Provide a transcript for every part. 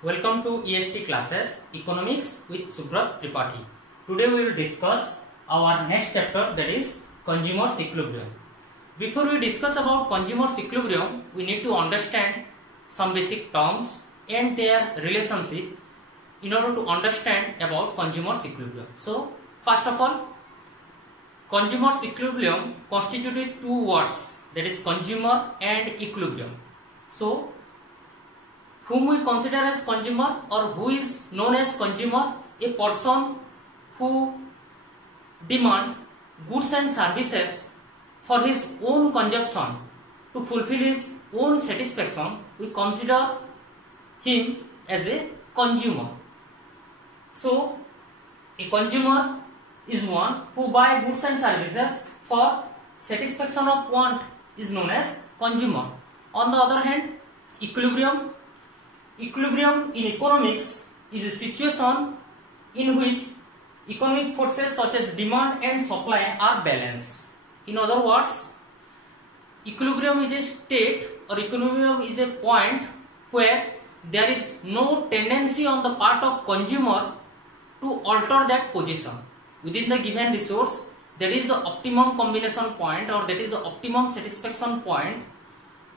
Welcome to EST classes Economics with Subrat Tripathi. Today we will discuss our next chapter, that is Consumer's Equilibrium. Before we discuss about Consumer's Equilibrium, we need to understand some basic terms and their relationship in order to understand about Consumer's Equilibrium. So first of all, Consumer's Equilibrium constituted two words, that is consumer and equilibrium. So whom we consider as consumer or who is known as consumer? A person who demand goods and services for his own consumption to fulfill his own satisfaction, we consider him as a consumer. So a consumer is one who buy goods and services for satisfaction of want, is known as consumer. On the other hand, equilibrium in economics is a situation in which economic forces such as demand and supply are balanced. In other words, equilibrium is a state or equilibrium is a point where there is no tendency on the part of consumer to alter that position within the given resource. That is the optimum combination point, or that is the optimum satisfaction point.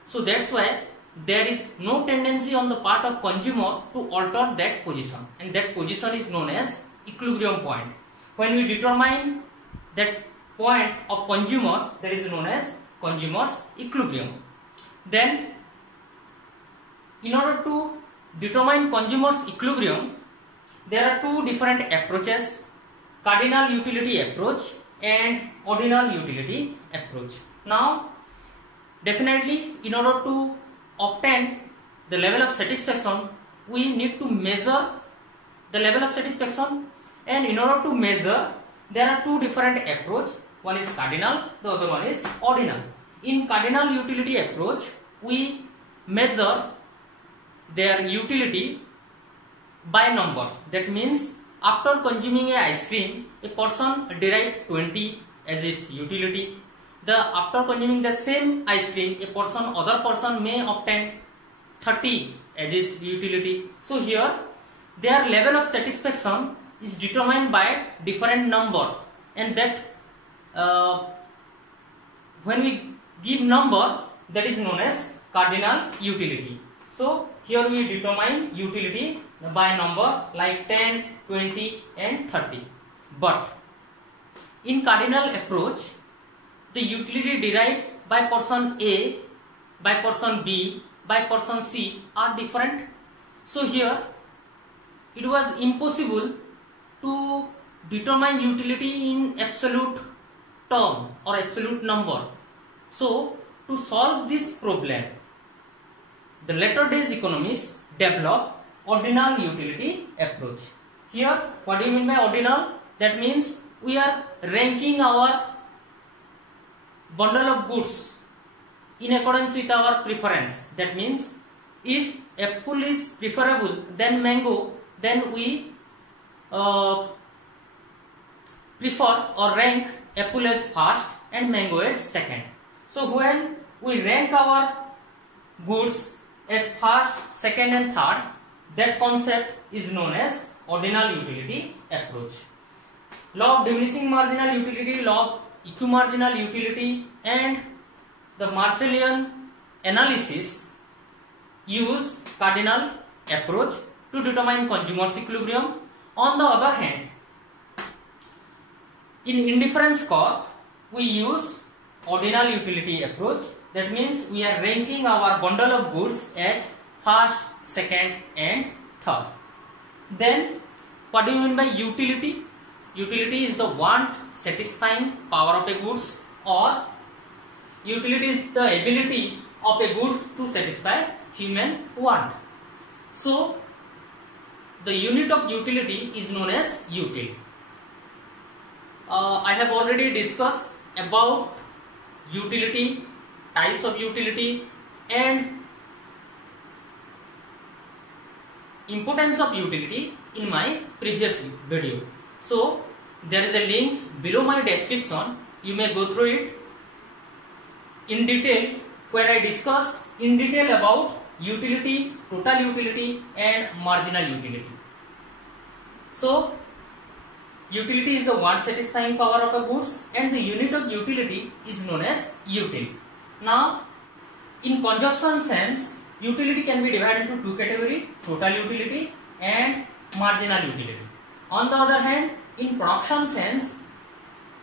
So that's why there is no tendency on the part of consumer to alter that position, and that position is known as equilibrium point. When we determine that point of consumer, that is known as consumer's equilibrium. Then in order to determine consumer's equilibrium, there are two different approaches: cardinal utility approach and ordinal utility approach. Now definitely, in order to obtain the level of satisfaction, we need to measure the level of satisfaction, and in order to measure, there are two different approaches. One is cardinal, the other one is ordinal. In cardinal utility approach, we measure their utility by numbers. That means after consuming a ice cream, a person derived 20 as its utility. After consuming the same ice cream, other person may obtain 30 as its utility. So here their level of satisfaction is determined by different number, and that when we give number, that is known as cardinal utility. So here we determine utility by number like 10, 20 and 30. But in cardinal approach, the utility derived by person A, by person B, by person C are different. So here it was impossible to determine utility in absolute term or absolute number. So to solve this problem, the later days economists developed ordinal utility approach. Here, what do you mean by ordinal? That means we are ranking our bundle of goods in accordance with our preference. That means if apple is preferable than mango, then we prefer or rank apple as first and mango as second. So when we rank our goods as first, second and third, that concept is known as ordinal utility approach. Law of diminishing marginal utility, law of equimarginal utility and the Marshallian analysis use cardinal approach to determine consumer's equilibrium. On the other hand, in indifference curve, we use ordinal utility approach. That means we are ranking our bundle of goods as first, second and third. Then what do you mean by utility? Utility is the want satisfying power of a goods, or utility is the ability of a goods to satisfy human want. So the unit of utility is known as util. I have already discussed about utility, types of utility and importance of utility in my previous video. So there is a link below my description. You may go through it in detail, where I discuss in detail about utility, total utility and marginal utility. So utility is the one satisfying power of a goods and the unit of utility is known as util. Now in consumption sense, utility can be divided into two categories, total utility and marginal utility. On the other hand, in production sense,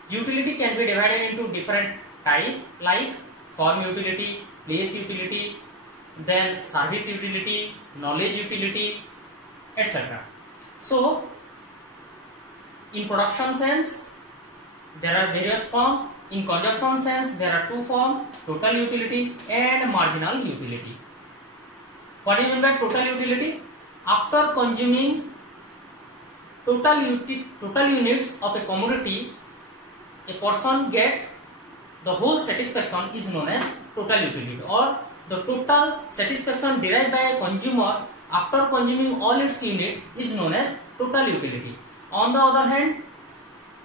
utility can be divided into different types like form utility, place utility, then service utility, knowledge utility, etc. So in production sense, there are various forms. In consumption sense, there are two forms, total utility and marginal utility. What do you mean by total utility? After consuming total units of a commodity, a person get the whole satisfaction is known as total utility, or the total satisfaction derived by a consumer after consuming all its unit is known as total utility. On the other hand,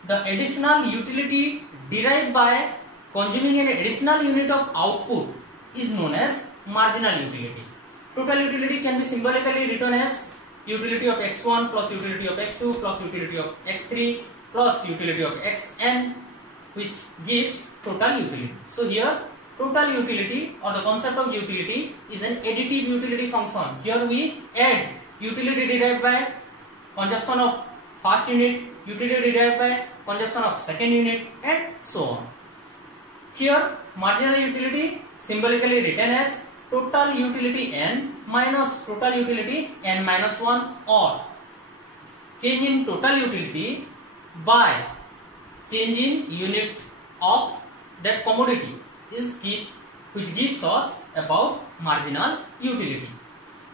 the additional utility derived by consuming an additional unit of output is known as marginal utility. Total utility can be symbolically written as utility of x1 plus utility of x2 plus utility of x3 plus utility of xn, which gives total utility. So here total utility or the concept of utility is an additive utility function. Here we add utility derived by consumption of first unit, utility derived by consumption of second unit and so on. Here marginal utility symbolically written as total utility n minus total utility n minus 1, or change in total utility by change in unit of that commodity is which gives us about marginal utility.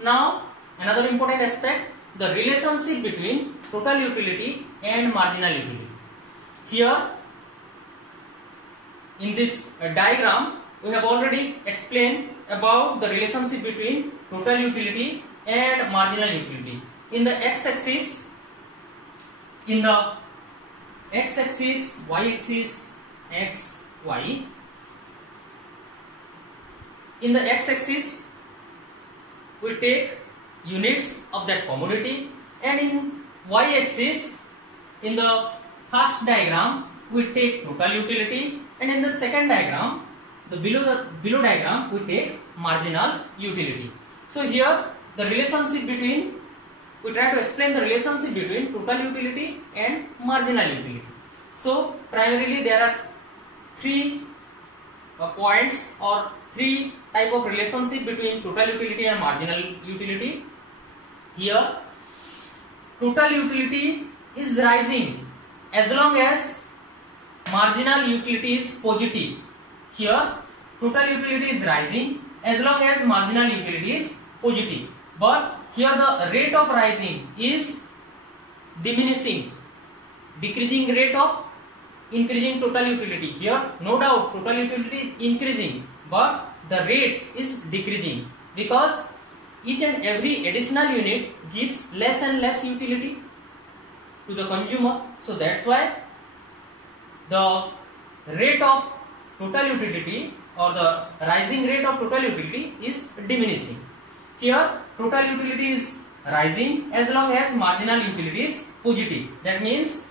Now another important aspect, the relationship between total utility and marginal utility. Here in this diagram we have already explained about the relationship between total utility and marginal utility. In the x-axis, y-axis, x, y. In the x-axis, we take units of that commodity, and in y-axis, in the first diagram, we take total utility, and in the second diagram, the below diagram, we take marginal utility. So here, the relationship between, we try to explain the relationship between total utility and marginal utility. So primarily there are three points or three type of relationship between total utility and marginal utility. Here total utility is rising as long as marginal utility is positive. Here total utility is rising as long as marginal utility is positive, but here the rate of rising is diminishing, decreasing rate of increasing total utility. Here no doubt total utility is increasing, but the rate is decreasing because each and every additional unit gives less and less utility to the consumer. So that's why the rate of total utility or the rising rate of total utility is diminishing. Here total utility is rising as long as marginal utility is positive. That means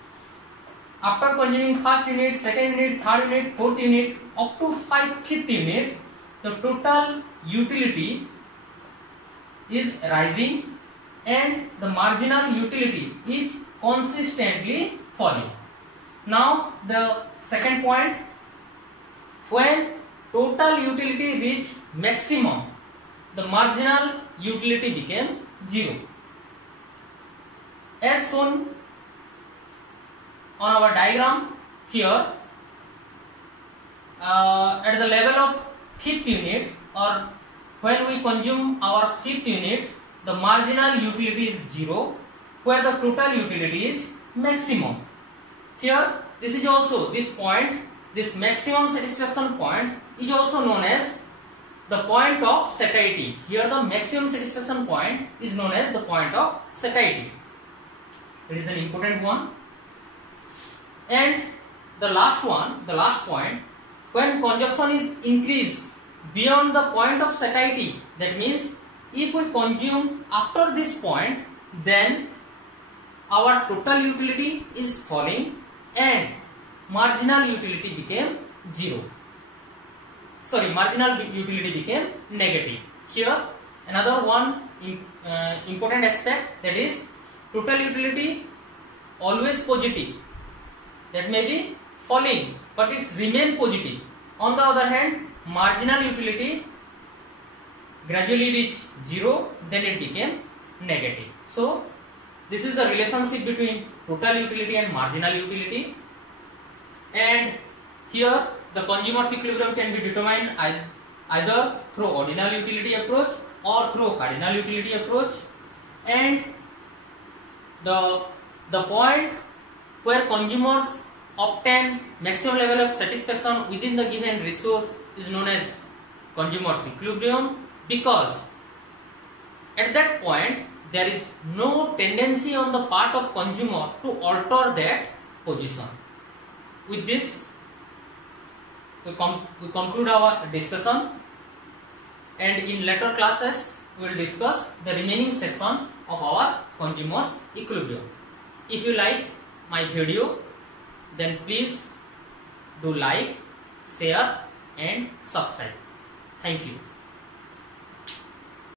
after consuming first unit, second unit, third unit, fourth unit, up to fifth unit, the total utility is rising and the marginal utility is consistently falling. Now the second point, when total utility reach maximum, the marginal utility became 0. As shown on our diagram here, at the level of fifth unit, or when we consume our fifth unit, the marginal utility is 0, where the total utility is maximum. Here this is also, this point, this maximum satisfaction point is also known as the point of satiety. Here the maximum satisfaction point is known as the point of satiety. It is an important one. And the last one, the last point, when consumption is increased beyond the point of satiety, that means if we consume after this point, then our total utility is falling and marginal utility became zero. Sorry, marginal utility became negative. Here another one important aspect, that is total utility always positive, that may be falling but it's remain positive. On the other hand, marginal utility gradually reach zero, then it became negative. So this is the relationship between total utility and marginal utility, and here the consumer's equilibrium can be determined either through ordinal utility approach or through cardinal utility approach, and the point where consumers obtain maximum level of satisfaction within the given resource is known as consumer's equilibrium, because at that point there is no tendency on the part of consumer to alter that position. With this we conclude our discussion, and in later classes we will discuss the remaining section of our consumer's equilibrium. If you like my video, then please do like, share and subscribe. Thank you.